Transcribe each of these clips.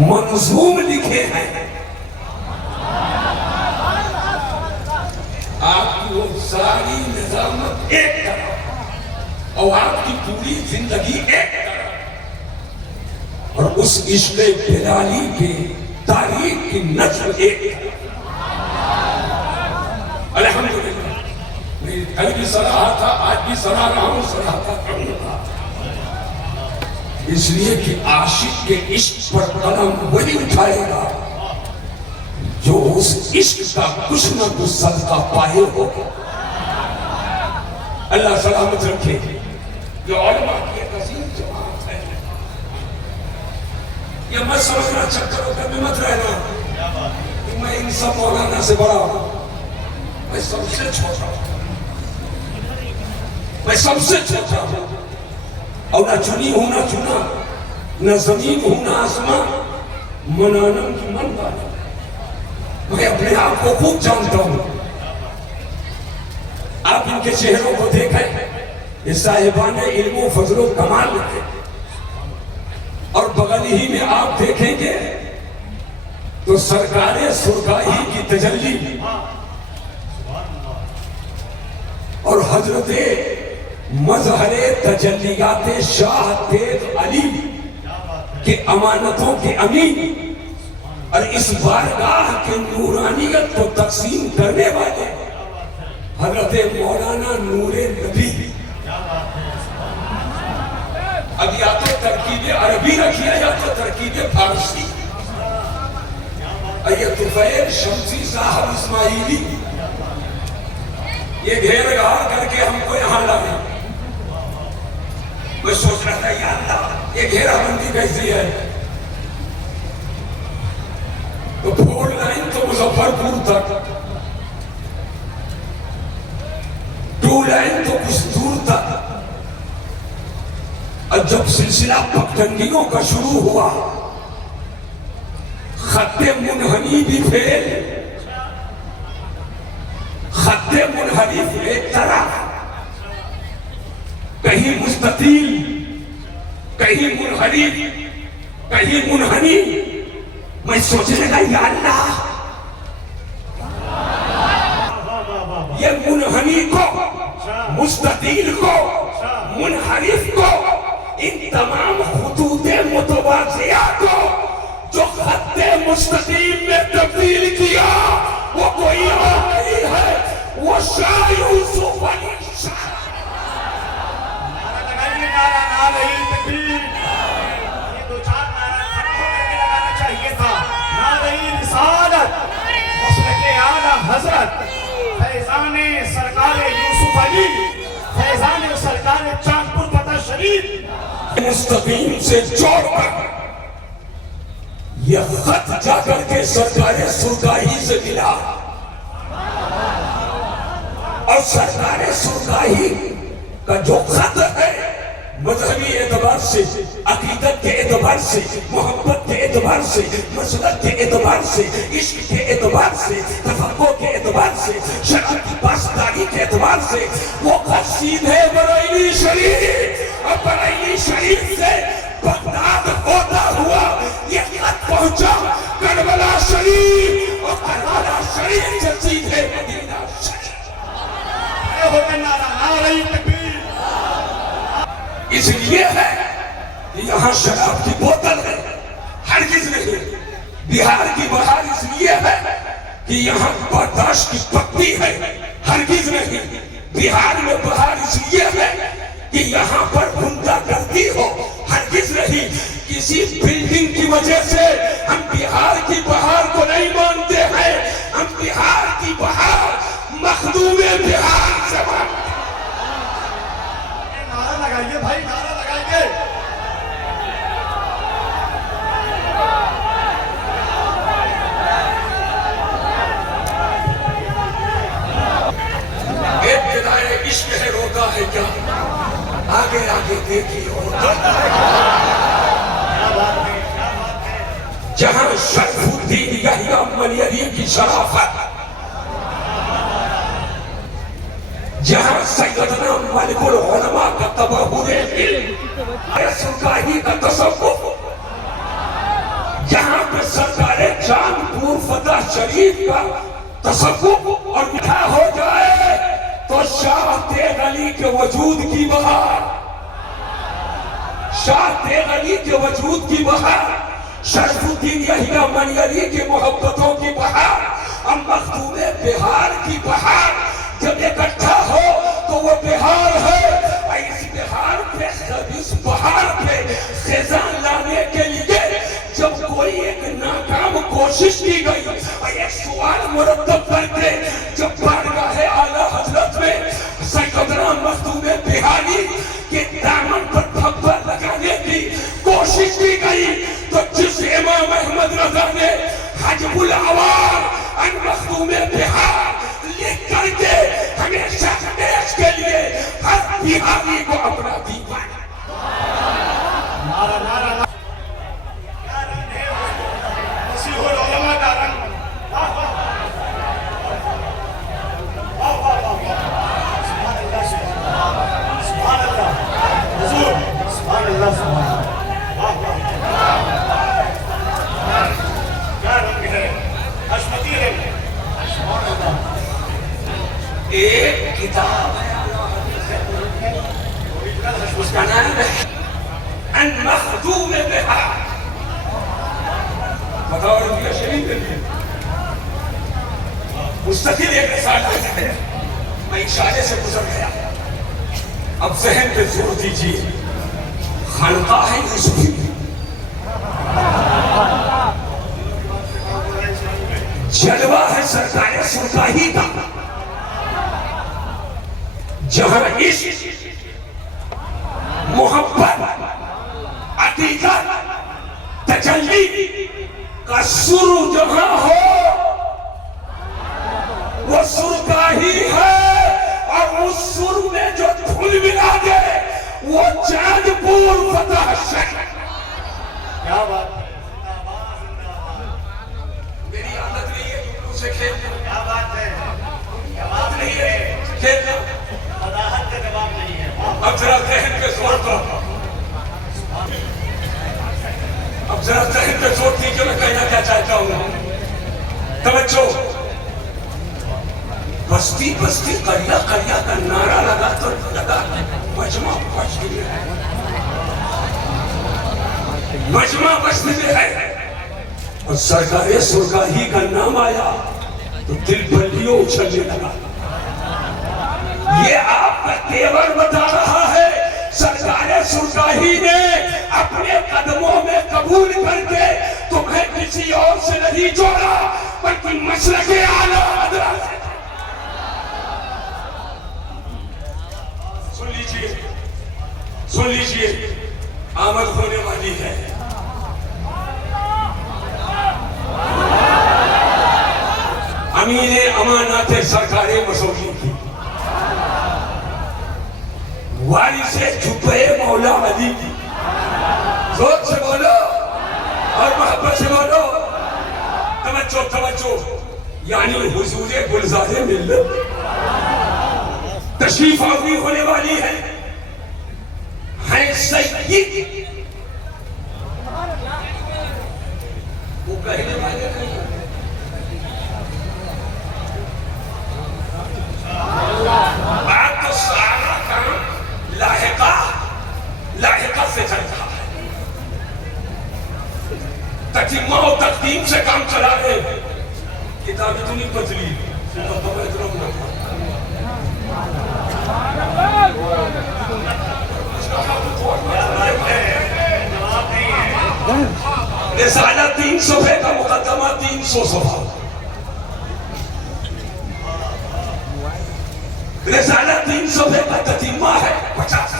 منظوم لکھے ہیں. آپ کی وہ ساری نظامت ایک طرف اور آپ کی پوری زندگی ایک طرف اور اس عشق بلالی کے تاریخ کی نظر ایک طرف. الحمدللہ میں کل بھی سراہا تھا، آج بھی سراہ رہا ہوں، سراہتا کروں گا، اس لیے کہ عاشق کے عشق پر قلم وہی اٹھائے گا جو اس عشق کا کچھ نہ کچھ صدقہ پائے ہوگا. اللہ سلامت رکھے. یہ علماء کی ایک عظیم جماعت ہے. یہ مت سمجھنا چکر ہوتا میں مت رہنا کہ میں ان سب مولانا سے بڑا ہوں. میں سب سے چھوٹا ہوں، میں سب سے چھوٹا ہوں، اور نہ چنی ہوں نہ چنا، نہ زمین ہوں نہ آسمان، منانم کی من بانا. میں اپنے آپ کو خوب جانتا ہوں. آپ ان کے چہروں کو دیکھیں، یہ صاحبان علم و فضل و کمال ہے، اور بغل ہی میں آپ دیکھیں گے تو سرکار سرکاہی کی تجلی اور حضرت مظہر تجلیات شاہ تیغ علی کے امانتوں کے امین اور اس بارگاہ کے نورانیت کو تقسیم کرنے والے حضرت مولانا نور نبی. اب یا تو ترکیب عربی رکھی ہے یا تو ترکیب فارسی. یہ طفیل شمسی صاحب اسماعیلی یہ گھیر گاہ کر کے ہم کو یہاں لائے. میں سوچ رہا تھا یا اللہ یہ گھیرا بندی کیسی ہے. تو پھوڑ لائن تو مظفرپور تک، ٹو لائن تو کچھ دور تک. اور جب سلسلہ پگڈنڈیوں کا شروع ہوا، خط منحنی بھی پھیل، خط منحرف ایک طرف، کہیں مستطیل، کہیں منحرف، کہیں منحنی. میں سوچنے لگا یا اللہ یہ منحنی کو، مستطیل کو، منحرف کو، ان تمام خطوط متوازیہ کو جو خط مستقیم میں تبدیل کیا وہ کوئی اور نہیں ہے، وہ شاہ یوسف علی شاہ. نعرہ لگائیے، نعرہ نعرہ تکبیر. یہ دو چار نعرہ کھڑا ہو کر کے لگانا چاہیے تھا. نعرہ رسالت، مسلک اعلیٰ حضرت فیضان سرکار یوسف علی، فیضان سرکار چاندپور پتہ شریف مستقیم سے جوڑ کر یہ خط جا کر کے سرکار سرکاہی سے ملا، اور سرکار سرکاہی کا جو خط ہے مذہبی اعتبار سے، عقیدت کے اعتبار سے، محبت کے اعتبار سے، مسلک کے اعتبار سے، عشق کے اعتبار سے، تفقہ کے اعتبار سے، شرع کی پاسداری کے اعتبار سے وہ خط سیدھے بریلی شریف اور بریلی شریف سے بغداد ہوتا ہوا یہ خط پہنچا کربلا شریف، اور کربلا شریف سے سیدھے مدینہ شریف. ہو کر نعرہ نعرہ تکبیر. اس لیے ہے کہ یہاں شراب کی بوتل ہے، ہرگز نہیں. بہار کی بہار اس لیے ہے کہ یہاں برداشت کی پتی ہے، ہرگز نہیں. بہار میں بہار اس لیے ہے کہ یہاں پر غنڈہ گردی ہو، ہرگز نہیں. کسی بلڈنگ کی وجہ سے ہم بہار کی بہار کو نہیں مانتے ہیں، ہم بہار کی بہار مخدوم بہار سے مانتے ہیں. نعرہ لگائیے بھائی، نعرہ لگائیے. ابتدائے عشق ہے روتا ہے کیا، آگے آگے دیکھیے ہوتا ہے. جہاں شرف الدین یحییٰ ملیری کی شرافت، جہاں سیدنا ملک العلماء کا تبحر علم، سرکاہی کا تصوف، شریف کا تصوف اور میٹھا ہو جائے تو شاہ تیغ علی کے وجود کی بہار، شاہ تیغ علی کے وجود کی بہار، شرف الدین یحییٰ منیری کی محبتوں کی بہار، اور مخدوم بہار کی بہار جب اکٹھا ہو تو وہ بہار ہے۔ اس بہار پہ، اس بہار پہ خزاں لانے کے لیے جب کوئی ایک ناکام کوشش کی گئی اور ایک سوال مرتب کر کے جب بارگاہ اعلیٰ حضرت میں سیدنا مخدوم بہاری کے دامن پر دھبا لگانے کی کوشش کی گئی تو جس امام احمد رضا نے حجب العوار ان مخدوم بہار لکھ کر کے ہمیشہ ہمیش کے لیے ہر بہاری کو اپنا دیوان نعرہ نعرہ کیا رنگ ہے مسیح العلماء کا رنگ۔ واہ واہ واہ واہ واہ واہ، سبحان اللہ سبحان اللہ حضور، سبحان اللہ سبحان اللہ، واہ واہ کیا رنگ ہے، حشمتی رنگ، سبحان اللہ۔ ایک کتاب ہے اس کا نام ہے ان مخدوم بہار، بتاؤ رویہ شریف کے لیے مستقل ایک رسالہ ہے۔ میں اشارے سے گزر گیا، اب ذہن پہ زور دیجیے۔ خانقاہ یوسفی جلوہ ہے سرکار سرکاہی کا، جہاں عشق، محبت، عقیدت، تجلی کا سر جہاں ہو وہ سرکاہی ہے، اور اس سر میں جو دھن ملا دے وہ چاند پور فتح شہر۔ کیا بات ہے، میری عادت نہیں ہے یوٹیوب سے کھیلنا، کیا بات ہے، عادت نہیں ہے کھیلنا۔ وضاحت کا جواب نہیں ہے۔ اب ذرا ذہن پہ زور دو، اب ذرا ذہن پہ زور دیجیے، میں کہنا کیا چاہتا ہوں۔ توجہ، بستی بستی قریہ قریہ کا نعرہ لگا تو لگا مجمع بستی میں ہے، مجمع بستی میں ہے، اور سرکار سرکاہی کا نام آیا تو دل بلیوں اچھلنے لگا۔ یہ آپ کا تیور بتا رہا ہے، سرکار سرکاہی نے اپنے قدموں میں قبول کر کے تمہیں کسی اور سے نہیں جوڑا بلکہ مسلک اعلیٰ حضرت سے۔ سن لیجئے آمد ہونے والی ہے۔ امین امانات سرکار مسعودی کی، وارث جبہ مولا علی کی، زور سے بولو اور محبت سے بولو۔ توجہ توجہ، یعنی حضور گلزار ملت تشریف آوری ہونے والی ہے سید، وہ کہنے والے نہیں، بات تو سارا کام لاحقہ سے چلتا ہے، تتمہ و تقدیم سے کام چلا رہے ہیں۔ کتاب اتنی پتلی، رسالہ 300 صفحے کا مقدمہ 300 صفحہ، رسالہ 300 صفحے کا تتمہ ہے 50،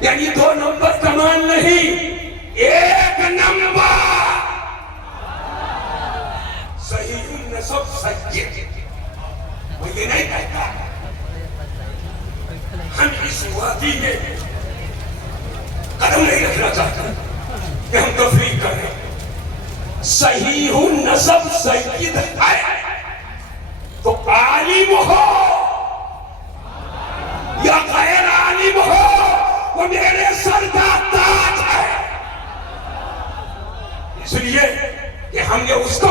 یعنی 2 نمبر کمان نہیں، 1 نمبر صحیح النسب سید۔ وہ یہ نہیں کہتا ہم اس وادی میں قدم نہیں رکھنا چاہتے کہ ہم تفریق کریں، صحیح النسب سید ہے تو عالم ہو یا غیر عالم ہو وہ میرے سر کا تاج ہے، اس لیے کہ ہم نے اس کو